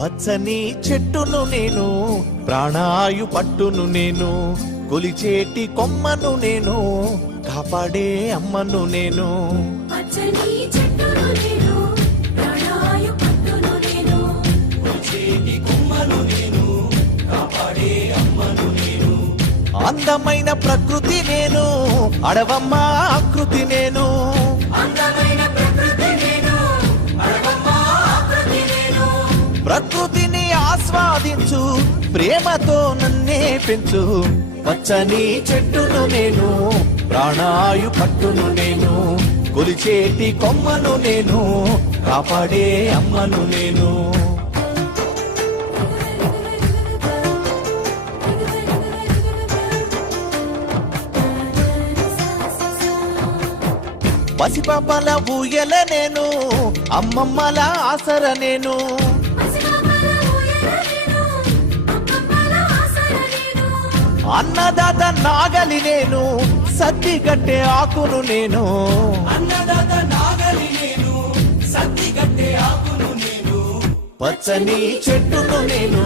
పచ్చని చెట్టును నేను ప్రాణాయు పట్టును నేను కొలిచేటి కొమ్మను నేను కాపాడే అమ్మను నేను. అందమైన ప్రకృతి నేను అడవమ్మ ఆకృతి నేను. ప్రకృతిని ఆస్వాదించు ప్రేమతో నన్నే పెంచు. పచ్చని చెట్టును నేను ప్రాణాయు పట్టును నేను కొలిచేటి కొమ్మను నేను కాపాడే అమ్మను నేను. పసిపాపల ఊయల నేను అమ్మమ్మల ఆసర నేను. అన్నదాత నాగలి నేను సత్తి కట్టే ఆకును నేను. అన్నదాత నాగలి నేను సత్తి గట్టే ఆకును నేను. పచ్చని చెట్టును నేను.